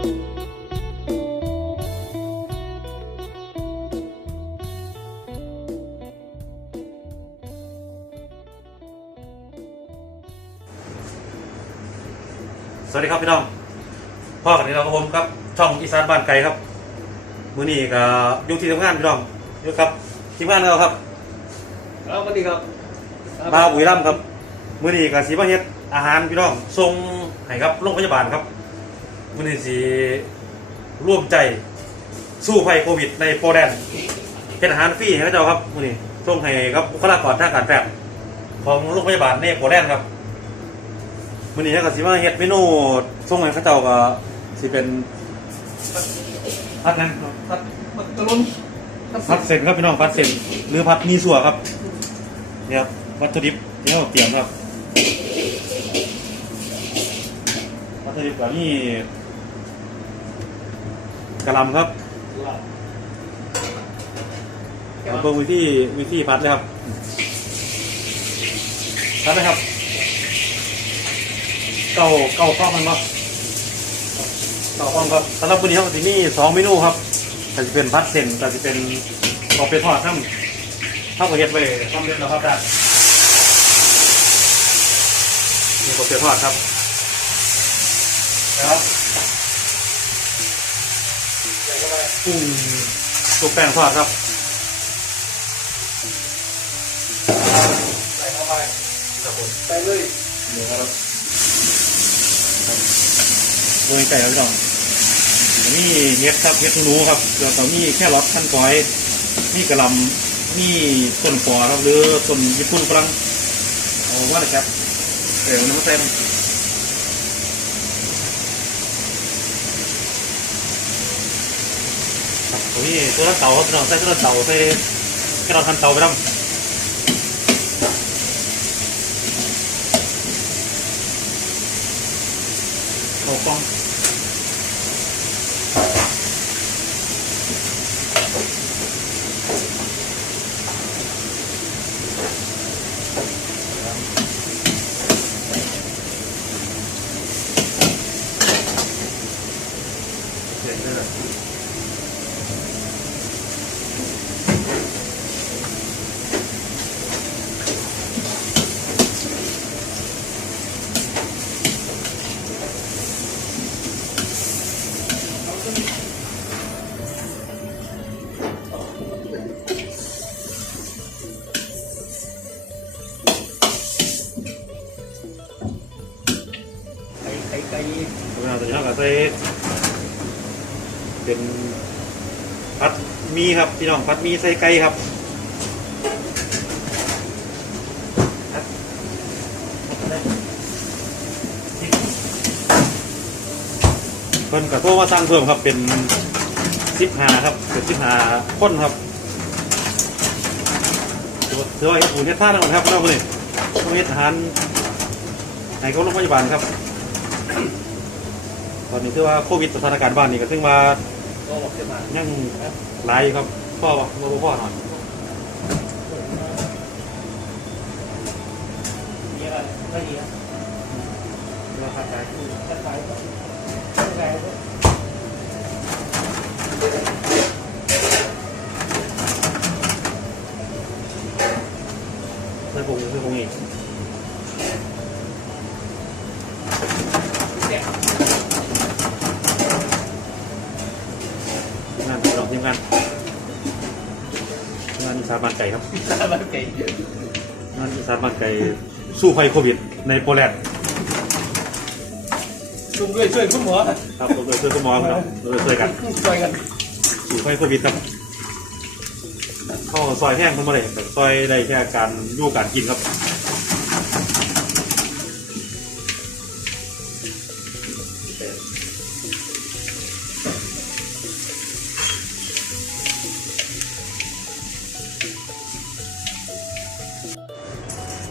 สวัสดีครับพี่น้องพ่อกันนี้เราก็ผมครับช่องอีสานบ้านไกลครับมือนี้ก็อยู่ที่ทำงานพี่น้องอยู่ครับทีมงานเราครับครับสวัสดีครับมาบุรีรัมย์ครับมือนี้ก็สีมะเฮ็ดอาหารพี่น้องส่งให้ครับโรงพยาบาลครับ มื้อนี้สิร่วมใจสู้ภัยโควิดในโปแลนด์เฮ็ดอาหารฟรีให้เขาเจ้าครับมื้อนี้ส่งให้ครับบุคลากรทางการแพทย์ของโรงพยาบาลในโปแลนด์ครับมื้อนี้ก็สิมาเฮ็ดเมนูส่งให้เขาเจ้าก็สิเป็นพัดนั้นครัดผัดกระลุนพัดเส้นครับพี่น้องพัดเส้นหรือพัดมีสัวครับเนี่ยครับวัตถุดิบที่เราเตรียมครับวัตถุดิบแบบนี้ ระหลำครับมาเบิ่งวิธีวิธีพัดเลยครับพัดเลยครับ เก้าเก้าข้อมันบ่เก้าข้อครับสำหรับวันนี้เราจะมีสองเมนูครับแต่จะเป็นพัดเส้นแต่จะเป็นเอาไปทอดน้ำข้าวกระเทียมไปทำเรียบร้อยครับได้มีกระเทียมทอดครับนะครับ กุ้งตัวแป้งทอดครับใส่เข้าไปครับผมใส่เลยเดี๋ยวครับโรยไก่ครับพี่น้องนี่เม็ดครับเม็ดหนูครับแล้วก็มีแค่รอทขั้นกอยมีกระลำมีต้นปอครับหรือต้นญี่ปุ่นฝรั่งเอาว่าเลยครับเดี๋ยวน้ำเต็ม ครับตรงนี้ตัวเต่าครับพี่น้องใส่ตัวละเต่าใส่แค่เราทันเต่าไปแล้วเอากล้องเสียงด้ว ส่เป็นพัดมีครับพี่น้องพัดมีใส่ไก่ครับเพิ่นกระโทรมาสั่งเพิ่มครับเป็นสิบหาครับเป็นสิบหาคนครับถือว่าเฮ็ดหูเฮ็ดท่าแล้วครับเราเลยต้องเฮ็ดอาหารให้เขาโรงพยาบาลครับ ตอนนี้คือว่าโควิดสถานการณ์บ้านนี่ก็ซึ่งว่าก็บอกขึ้นมายังหลายอยู่ครับพ่อบอกมาพ่อหน่อยมีอะไรไม่ดีครับเราพัดใจจะใส่ใส่เพื่อนผมเพื่อนผมอีก เสียบ ทีมงานเราทีมงานทีมงานอี สานบ้านไก่ครับมันไก่ทีมงานอีสานบ้านไก่สู้ภัยโควิด ในโปแลนด์จุ่มด้วยช่วยคุณหมอครับเราเลยช่วยคุณหมอครับเราเลยช่วยกันช่วยกันสู้ภัยโควิดครับเข้าซอยแห้งคนมาเลยแต่ซอยได้แค่การอยู่การกินครับ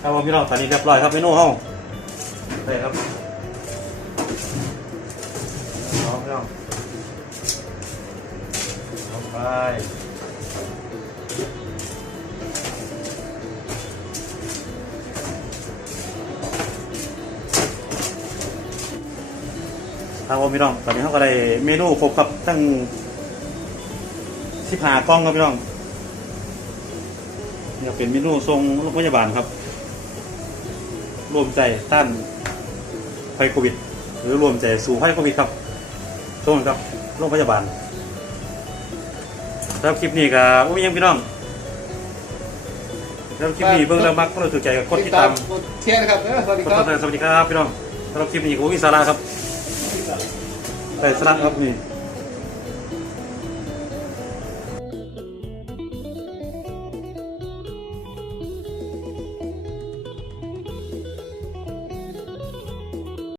ครับผมพี่น้องตอนนี้เรียบร้อยครับเมนูห้องได้ครับน้องพี่น้องเอาไปครับผมพี่น้องตอนนี้เขาก็ได้เมนูครบครับตั้งสิบหากล้องครับพี่น้องนี่เป็นเมนูทรงโรงพยาบาลครับ รวมใจต้านภัยโควิด หรือรวมใจสู่ให้โควิดครับส่งครับโรงพยาบาลแล้วคลิปนี้ก็บ่มีหยังพี่น้องแล้วคลิปนี้เบิ่งแล้วมักเราถูกใจกับกดติดตามกดแชร์นะครับเออสวัสดีกดครับติดตามสวัสดีครับพี่น้องแล้วคลิปนี้ก็บ่มีสาระครับแต่สาระครับนี่